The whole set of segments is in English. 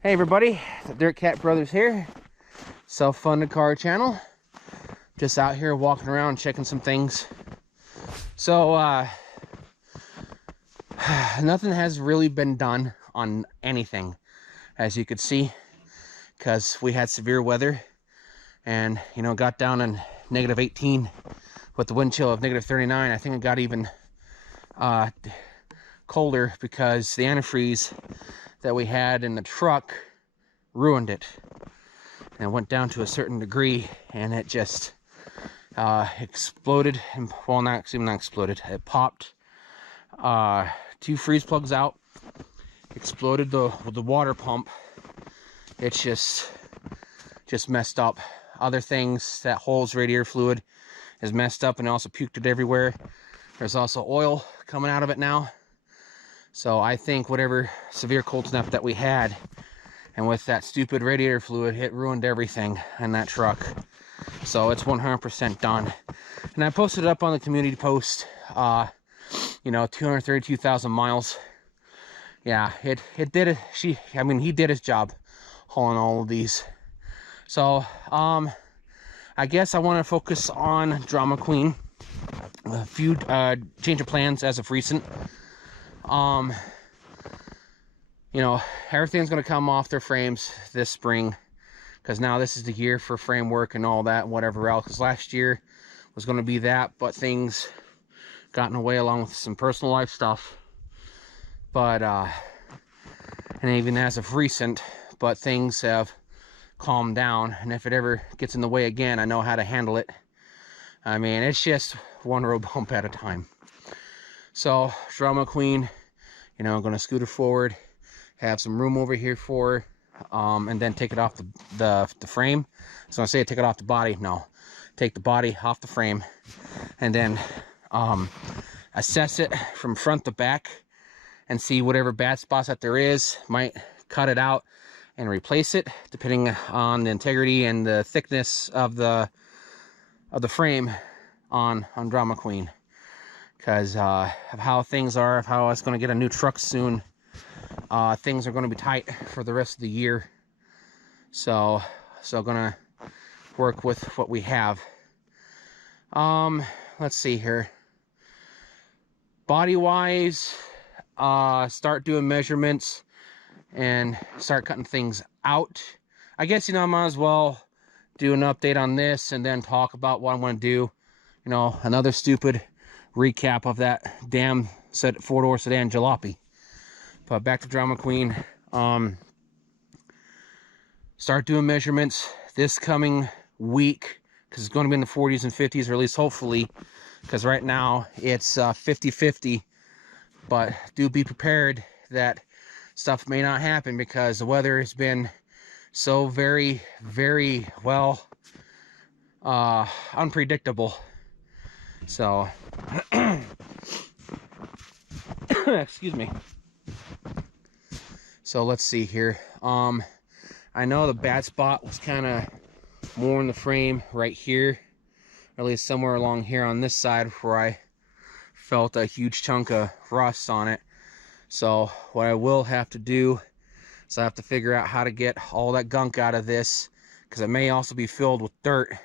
Hey everybody, the DirtCat brothers here, self-funded car channel. Just out here walking around checking some things. So nothing has really been done on anything, as you could see, because we had severe weather and got down in -18 with the wind chill of -39. I think it got even colder because the antifreeze that we had in the truck ruined it, and it went down to a certain degree, and it just exploded. And well, not exploded, it popped two freeze plugs out, exploded the water pump. It's just messed up. Other things that holds radiator fluid is messed up, and also puked it everywhere. There's also oil coming out of it now. So I think whatever severe cold snap that we had, and with that stupid radiator fluid, it ruined everything in that truck. So it's 100% done. And I posted it up on the community post, 232,000 miles. Yeah, it did it. He did his job hauling all of these. So I guess I want to focus on Drama Queen. A few change of plans as of recent. Everything's going to come off their frames this spring, because now this is the year for framework and all that and whatever else. Because last year was going to be that, but things got in the way along with some personal life stuff. But and even as of recent, but things have calmed down, and if it ever gets in the way again, I know how to handle it. I mean, it's just one road bump at a time. So Drama Queen, I'm going to scoot her forward, have some room over here for her, and then take it off the frame. So I say take it off the body. No, take the body off the frame, and then assess it from front to back and see whatever bad spots that there is. Might cut it out and replace it depending on the integrity and the thickness of the frame on Drama Queen, because of how things are, of how I was going to get a new truck soon. Things are going to be tight for the rest of the year, so gonna work with what we have. Let's see here. Body wise, start doing measurements and start cutting things out. I guess I might as well do an update on this and then talk about what I'm going to do. Another stupid recap of that damn four-door sedan jalopy. But back to Drama Queen. Start doing measurements this coming week, because it's going to be in the 40s and 50s, or at least hopefully, because right now it's 50-50. But do be prepared that stuff may not happen, because the weather has been so very, very unpredictable. So excuse me. So let's see here. I know the bad spot was kind of more in the frame right here, or at least somewhere along here on this side, where I felt a huge chunk of rust on it. So what I will have to do is I have to figure out how to get all that gunk out of this, because it may also be filled with dirt.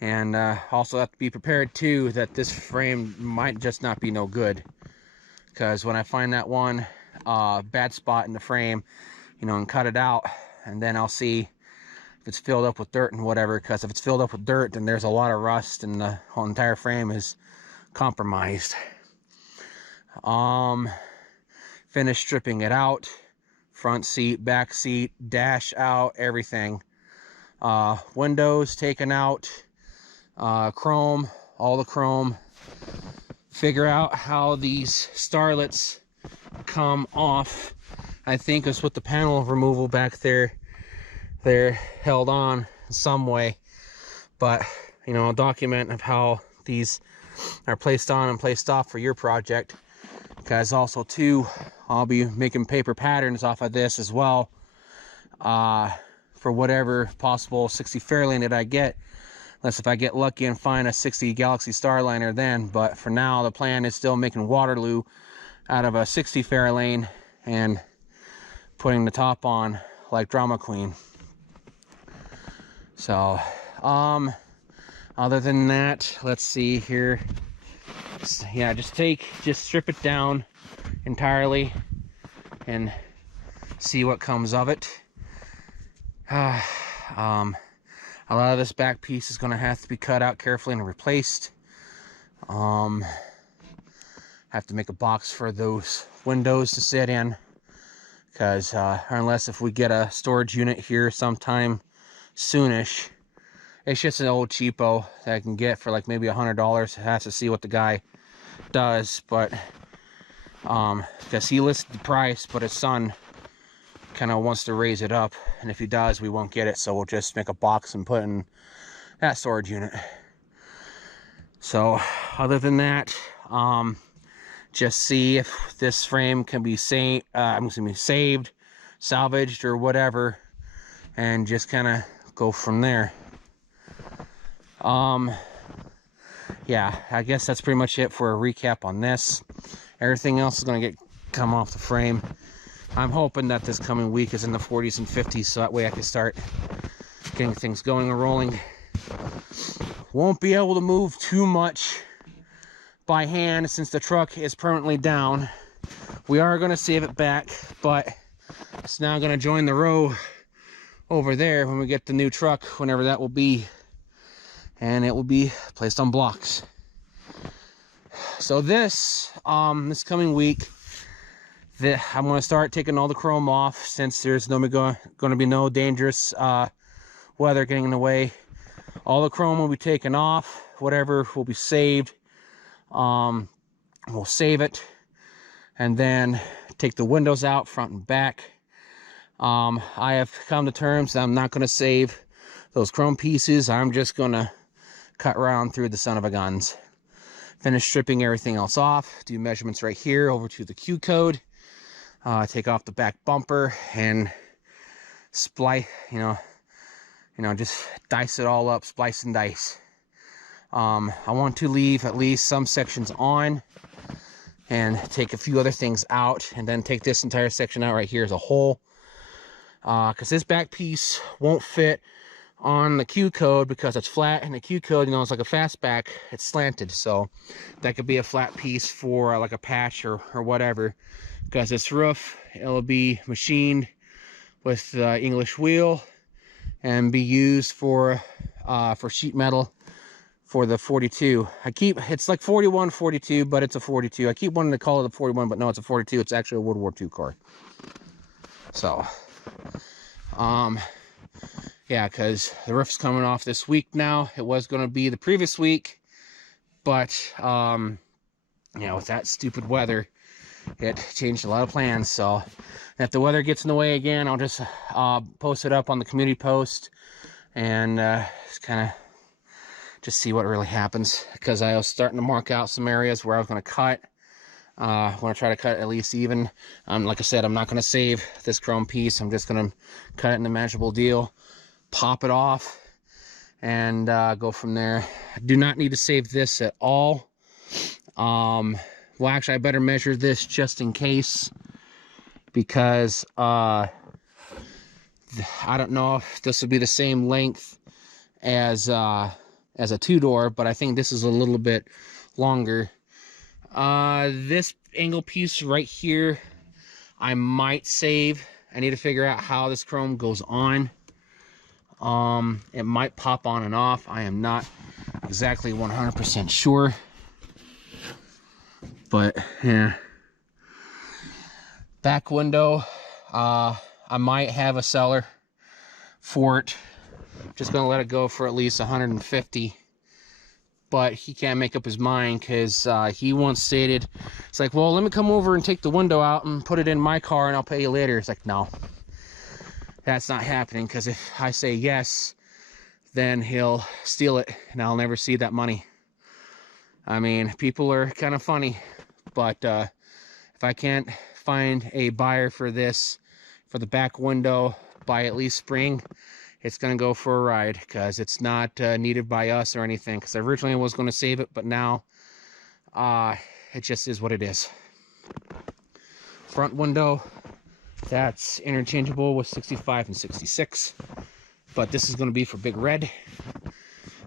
And also have to be prepared too that this frame might just not be no good, because when I find that one bad spot in the frame, and cut it out, and then I'll see if it's filled up with dirt and whatever. Because if it's filled up with dirt, then there's a lot of rust, and the whole entire frame is compromised. Finish stripping it out, front seat, back seat, dash out, everything. Windows taken out, chrome, all the chrome. Figure out how these starlets come off. I think it's with the panel removal back there. They're held on some way, but a document of how these are placed on and placed off for your project. Because also too, I'll be making paper patterns off of this as well, for whatever possible 60 Fairlane that I get, unless if I get lucky and find a 60 Galaxy Starliner then. But for now, the plan is still making Waterloo out of a 60 Fairlane and putting the top on like drama queen. So other than that, let's see here. Yeah, just strip it down entirely and see what comes of it. A lot of this back piece is going to have to be cut out carefully and replaced. Have to make a box for those windows to sit in, because unless if we get a storage unit here sometime soonish, it's just an old cheapo that I can get for like maybe $100. Has to see what the guy does, but because he listed the price, but his son kind of wants to raise it up, and if he does, we won't get it, so we'll just make a box and put in that storage unit. So other than that, just see if this frame can be saved, salvaged, or whatever, and just kind of go from there. Yeah, I guess that's pretty much it for a recap on this. Everything else is going to come off the frame. I'm hoping that this coming week is in the 40s and 50s, so that way I can start getting things going and rolling. Won't be able to move too much by hand since the truck is permanently down. We are going to save it back, but it's now going to join the row over there when we get the new truck, whenever that will be, and it will be placed on blocks. So this coming week, I'm going to start taking all the chrome off, since there's going to be no dangerous weather getting in the way. All the chrome will be taken off, whatever will be saved. We'll save it and then take the windows out front and back. I have come to terms that I'm not going to save those chrome pieces. I'm just going to cut around through the son of a guns, finish stripping everything else off, do measurements right here over to the Q code, take off the back bumper and splice, just dice it all up, splice and dice. I want to leave at least some sections on and take a few other things out, and then take this entire section out right here as a whole, because this back piece won't fit on the Q code because it's flat, and the Q code, it's like a fastback, it's slanted, so that could be a flat piece for like a patch or whatever. Because this roof, it'll be machined with English wheel and be used for sheet metal for the 42. It's like 41, 42, but it's a 42. I keep wanting to call it a 41, but no, it's a 42. It's actually a World War II car. So, yeah, because the roof's coming off this week now. It was going to be the previous week, but, with that stupid weather, it changed a lot of plans. So if the weather gets in the way again, I'll just post it up on the community post and just kind of just see what really happens, because I was starting to mark out some areas where I was going to cut. I want to try to cut at least even. Like I said, I'm not going to save this chrome piece. I'm just going to cut it in a manageable deal, pop it off, and go from there. I do not need to save this at all. Well, actually, I better measure this just in case, because I don't know if this will be the same length as a two-door, but I think this is a little bit longer. This angle piece right here, I might save. I need to figure out how this chrome goes on. It might pop on and off. I am not exactly 100% sure. But, yeah. Back window, I might have a seller for it. Just gonna let it go for at least 150. But he can't make up his mind, because he once stated, it's like, well, let me come over and take the window out and put it in my car and I'll pay you later. It's like, no, that's not happening, because if I say yes, then he'll steal it and I'll never see that money. I mean, people are kind of funny, but if I can't find a buyer for this, for the back window, by at least spring, it's going to go for a ride, because it's not needed by us or anything, because I originally was going to save it, but now it just is what it is. Front window, That's interchangeable with 65 and 66, but this is going to be for Big Red.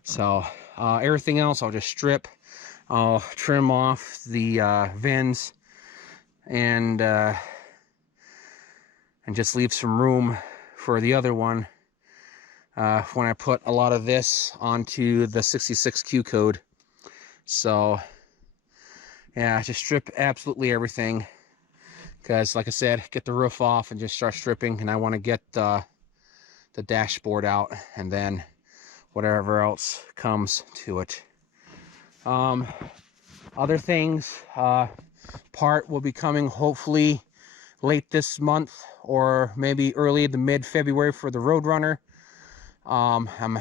So everything else I'll just strip. I'll trim off the VINs and just leave some room for the other one when I put a lot of this onto the 66Q code. So yeah, just strip absolutely everything, because like I said, get the roof off and just start stripping, and I want to get the dashboard out and then whatever else comes to it. Other things, part will be coming hopefully late this month or maybe early to mid-February for the Roadrunner. I'm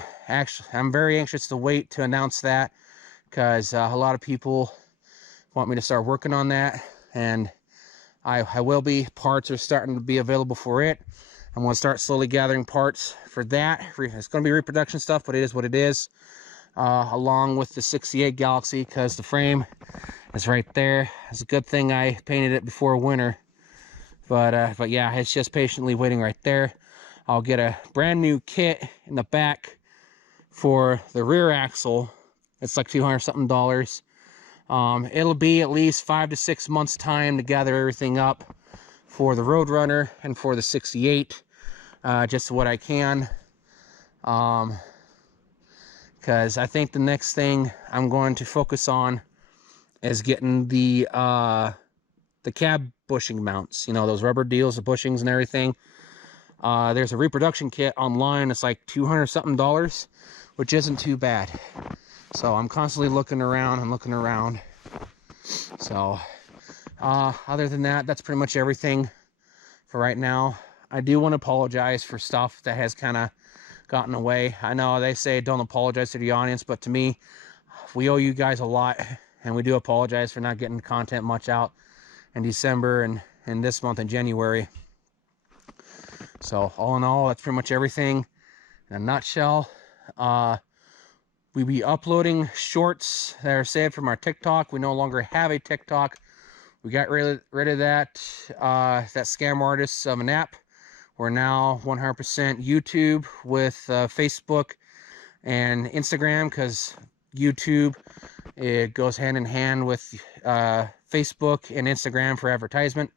very anxious to wait to announce that, because a lot of people want me to start working on that, and I will be. Parts are starting to be available for it. I'm going to start slowly gathering parts for that. It's going to be reproduction stuff, but it is what it is. Along with the 68 Galaxy, because the frame is right there. It's a good thing I painted it before winter. But yeah, it's just patiently waiting right there. I'll get a brand new kit in the back for the rear axle. It's like $200 something. It'll be at least 5 to 6 months time to gather everything up for the Roadrunner and for the 68. Just what I can. Because I think the next thing I'm going to focus on is getting the cab bushing mounts. You know, those rubber deals, the bushings and everything. There's a reproduction kit online. It's like $200 something, which isn't too bad. So I'm constantly looking around and looking around. So other than that, that's pretty much everything for right now. I do want to apologize for stuff that has kind of gotten away. I know they say don't apologize to the audience, but to me, we owe you guys a lot, and we do apologize for not getting content much out in December and this month in January. So all in all, that's pretty much everything in a nutshell. We'll be uploading shorts that are saved from our TikTok. We no longer have a TikTok. We got rid of that scam artist of an app. We're now 100% YouTube with Facebook and Instagram, because YouTube, it goes hand in hand with Facebook and Instagram for advertisement.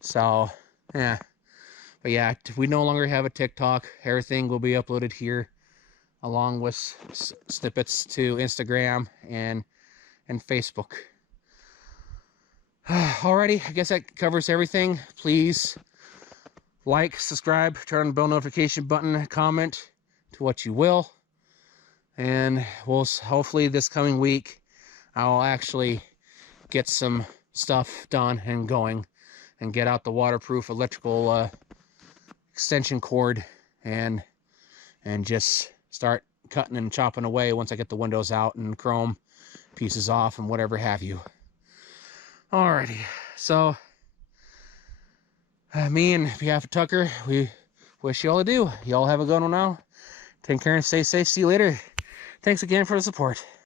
So yeah, but yeah, we no longer have a TikTok. Everything will be uploaded here, along with snippets to Instagram and Facebook. Alrighty, I guess that covers everything. Please like, subscribe, turn on the bell notification button, comment to what you will. And we'll hopefully this coming week, I'll actually get some stuff done and going and get out the waterproof electrical extension cord and just start cutting and chopping away once I get the windows out and chrome pieces off and whatever have you. Alrighty, so me and behalf of Tucker, we wish you all adieu. Y'all have a good one now. Take care and stay safe. See you later. Thanks again for the support.